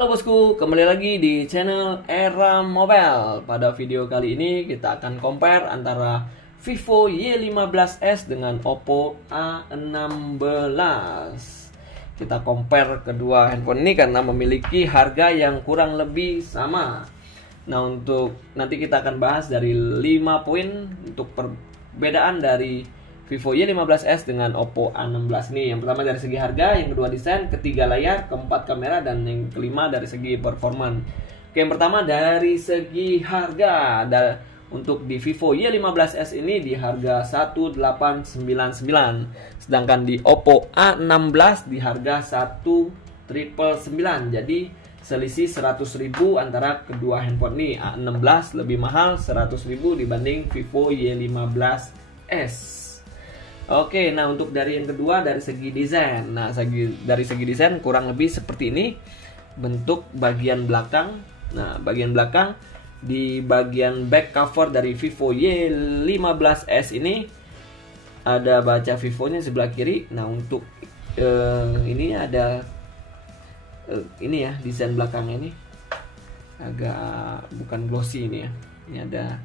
Halo bosku, kembali lagi di channel Era Mobile. Pada video kali ini kita akan compare antara Vivo Y15s dengan Oppo A16. Kita compare kedua handphone ini karena memiliki harga yang kurang lebih sama. Nah, untuk nanti kita akan bahas dari 5 poin untuk perbedaan dari Vivo Y15s dengan Oppo A16 nih. Yang pertama dari segi harga, yang kedua desain, ketiga layar, keempat kamera, dan yang kelima dari segi performa. Oke, yang pertama dari segi harga. Untuk di Vivo Y15s ini di harga 1899, sedangkan di Oppo A16 di harga 1999. Jadi selisih 100.000 antara kedua handphone ini. A16 lebih mahal 100.000 dibanding Vivo Y15s. Oke, nah untuk dari yang kedua dari segi desain. Nah, dari segi desain kurang lebih seperti ini bentuk bagian belakang. Nah, bagian belakang di bagian back cover dari Vivo Y15s ini ada baca Vivo-nya sebelah kiri. Nah, untuk ini ada ini ya, desain belakangnya ini agak bukan glossy ini ya. Ini ada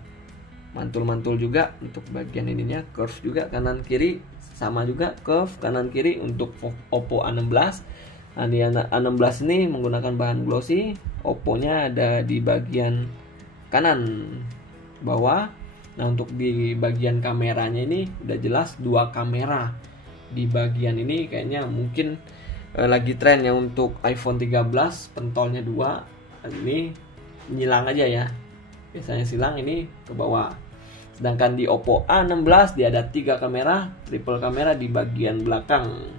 mantul-mantul juga untuk bagian ininya, curve juga kanan kiri sama juga curve kanan kiri untuk Oppo A16. Nah, di A16 ini menggunakan bahan glossy, Oppo-nya ada di bagian kanan bawah. Nah, untuk di bagian kameranya ini udah jelas dua kamera. Di bagian ini kayaknya mungkin lagi tren ya untuk iPhone 13 pentolnya dua. Ini nyilang aja ya. Biasanya silang, ini ke bawah. Sedangkan di Oppo A16 dia ada 3 kamera, triple kamera di bagian belakang.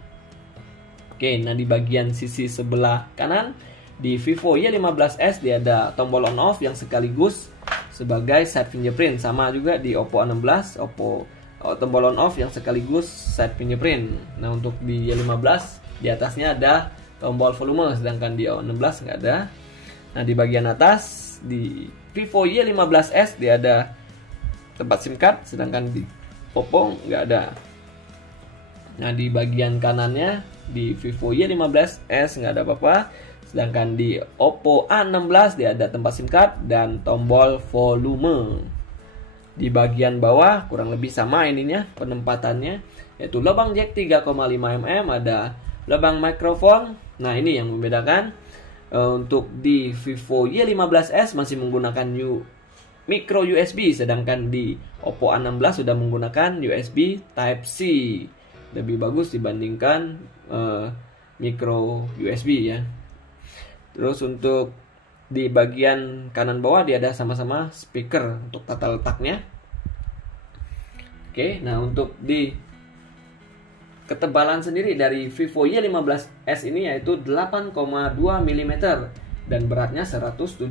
Oke, nah di bagian sisi sebelah kanan di Vivo Y15s dia ada tombol on off yang sekaligus sebagai side fingerprint. Sama juga di Oppo A16, tombol on off yang sekaligus side fingerprint. Nah, untuk di Y15 di atasnya ada tombol volume, sedangkan di A16 nggak ada. Nah, di bagian atas di Vivo Y15s dia ada tempat SIM card, sedangkan di Oppo nggak ada. Nah, di bagian kanannya di Vivo Y15s nggak ada apa-apa, sedangkan di Oppo A16 dia ada tempat SIM card dan tombol volume. Di bagian bawah kurang lebih sama ininya penempatannya, yaitu lubang jack 3,5 mm, ada lubang mikrofon. Nah, ini yang membedakan. Untuk di Vivo Y15s masih menggunakan micro USB, sedangkan di Oppo A16 sudah menggunakan USB Type-C. Lebih bagus dibandingkan micro USB ya. Terus untuk di bagian kanan bawah dia ada sama-sama speaker untuk tata letaknya. Oke, nah untuk di ketebalan sendiri dari Vivo Y15s ini yaitu 8,2 mm dan beratnya 179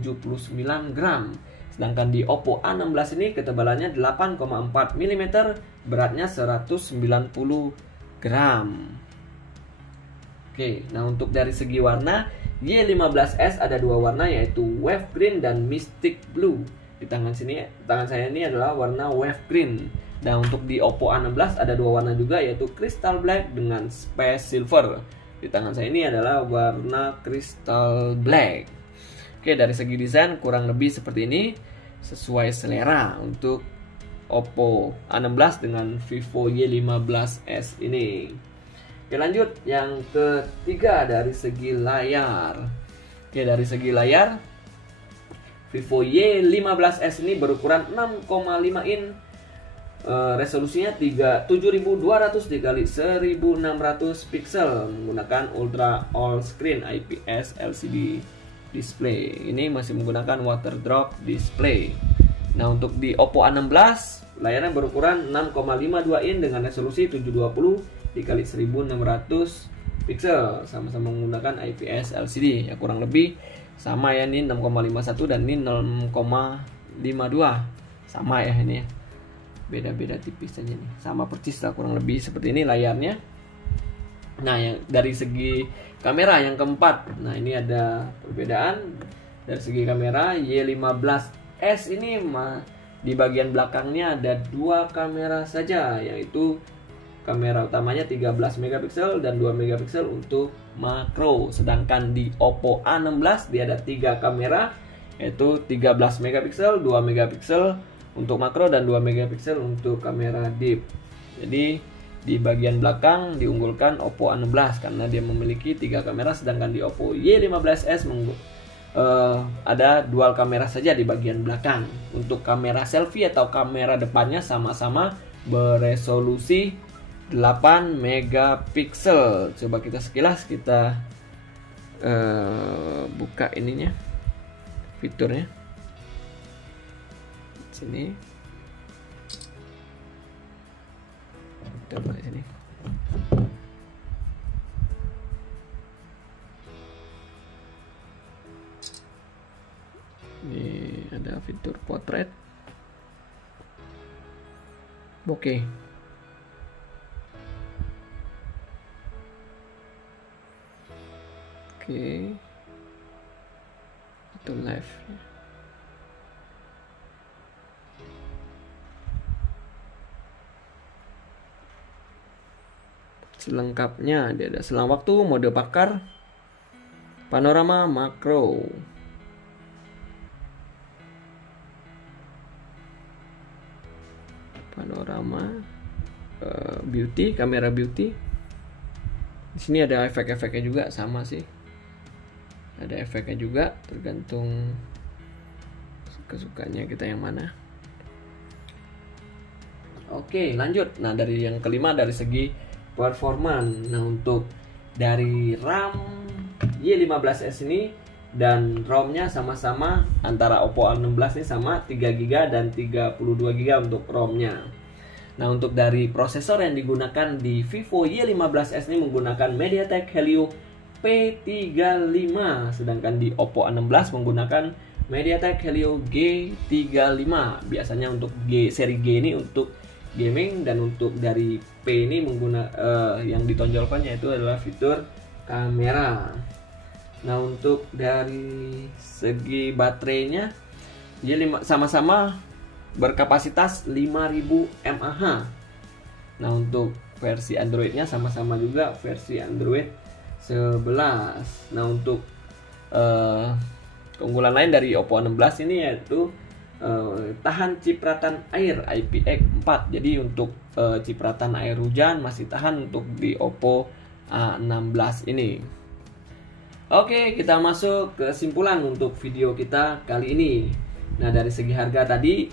gram. Sedangkan di Oppo A16 ini ketebalannya 8,4 mm, beratnya 190 gram. Oke, nah untuk dari segi warna, Y15s ada dua warna yaitu Wave Green dan Mystic Blue. Di tangan saya ini adalah warna Wave Green. Dan untuk di Oppo A16 ada dua warna juga yaitu Crystal Black dengan Space Silver. Di tangan saya ini adalah warna Crystal Black. Oke, dari segi desain kurang lebih seperti ini, sesuai selera untuk Oppo A16 dengan Vivo Y15s ini. Oke, lanjut yang ketiga dari segi layar. Oke, dari segi layar Vivo Y15s ini berukuran 6,5 in, resolusinya 7200 x 1600 pixel menggunakan Ultra All Screen IPS LCD display. Ini masih menggunakan water drop display. Nah, untuk di Oppo A16 layarnya berukuran 6,52 in dengan resolusi 720 x 1600 pixel, sama-sama menggunakan IPS LCD. Ya kurang lebih sama ya, ini 6,51 dan ini 6,52. Sama ya ini ya. Beda-beda tipis aja nih. Sama persis lah kurang lebih seperti ini layarnya. Nah, yang dari segi kamera yang keempat. Nah, ini ada perbedaan dari segi kamera. Y15s ini di bagian belakangnya ada dua kamera saja, yaitu kamera utamanya 13 megapiksel dan 2 megapiksel untuk makro. Sedangkan di Oppo A16 dia ada 3 kamera, yaitu 13 megapiksel, 2 megapiksel untuk makro dan 2 megapiksel untuk kamera deep. Jadi di bagian belakang diunggulkan Oppo A16 karena dia memiliki 3 kamera, sedangkan di Oppo Y15s ada dual kamera saja di bagian belakang. Untuk kamera selfie atau kamera depannya sama-sama beresolusi 8 megapiksel. Coba kita sekilas kita buka ininya, fiturnya sini. Kita buka sini. Ini ada fitur portrait, bokeh. Oke, itu live. Selengkapnya dia ada selang waktu, mode bakar, panorama, makro. Panorama, beauty, kamera beauty. Di sini ada efek-efeknya juga, sama sih. Ada efeknya juga, tergantung kesukaannya kita yang mana. Oke, lanjut. Nah, dari yang kelima dari segi performa. Nah, untuk dari RAM Y15s ini dan ROM-nya sama-sama antara Oppo A16 ini sama 3GB dan 32GB untuk ROM-nya. Nah, untuk dari prosesor yang digunakan di Vivo Y15s ini menggunakan MediaTek Helio P35, sedangkan di Oppo A16 menggunakan MediaTek Helio G35. Biasanya untuk seri G ini untuk gaming, dan untuk dari P ini yang ditonjolkannya itu adalah fitur kamera. Nah, untuk dari segi baterainya dia sama-sama berkapasitas 5000 mAh. Nah, untuk versi Androidnya sama-sama juga versi Android 11. Nah, untuk keunggulan lain dari Oppo A16 ini yaitu tahan cipratan air IPX4. Jadi untuk cipratan air hujan masih tahan untuk di Oppo A16 ini. Oke, kita masuk ke kesimpulan untuk video kita kali ini. Nah, dari segi harga tadi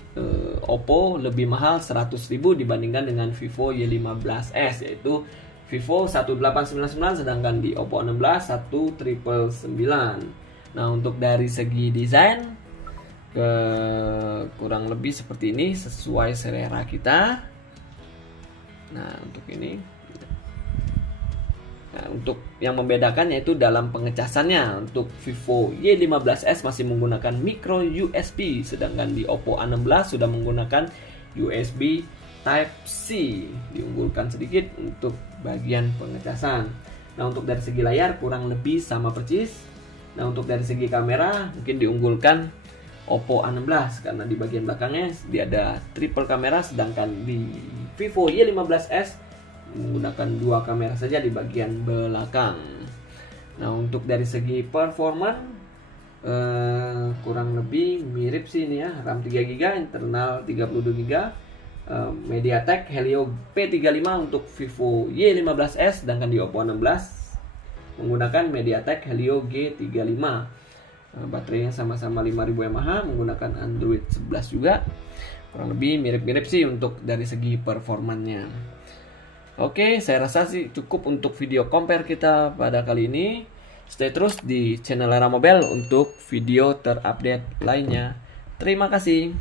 Oppo lebih mahal 100.000 dibandingkan dengan Vivo Y15s, yaitu Vivo 1899, sedangkan di Oppo A16 1999. Nah, untuk dari segi desain kurang lebih seperti ini, sesuai selera kita. Nah, untuk ini. Nah, untuk yang membedakan yaitu dalam pengecasannya. Untuk Vivo Y15s masih menggunakan micro USB, sedangkan di Oppo A16 sudah menggunakan USB Type-C. Diunggulkan sedikit untuk bagian pengecasan. Nah, untuk dari segi layar kurang lebih sama persis. Nah, untuk dari segi kamera mungkin diunggulkan Oppo A16 karena di bagian belakangnya dia ada triple kamera, sedangkan di Vivo Y15s menggunakan 2 kamera saja di bagian belakang. Nah, untuk dari segi performa kurang lebih mirip sih ini ya. RAM 3GB, internal 32GB, MediaTek Helio P35 untuk Vivo Y15s, sedangkan di Oppo A16 menggunakan MediaTek Helio G35. Baterainya sama-sama 5000 mAh, menggunakan Android 11 juga. Kurang lebih mirip-mirip sih untuk dari segi performanya. Oke, saya rasa sih cukup untuk video compare kita pada kali ini. Stay terus di channel Lera Mobile untuk video terupdate lainnya. Terima kasih.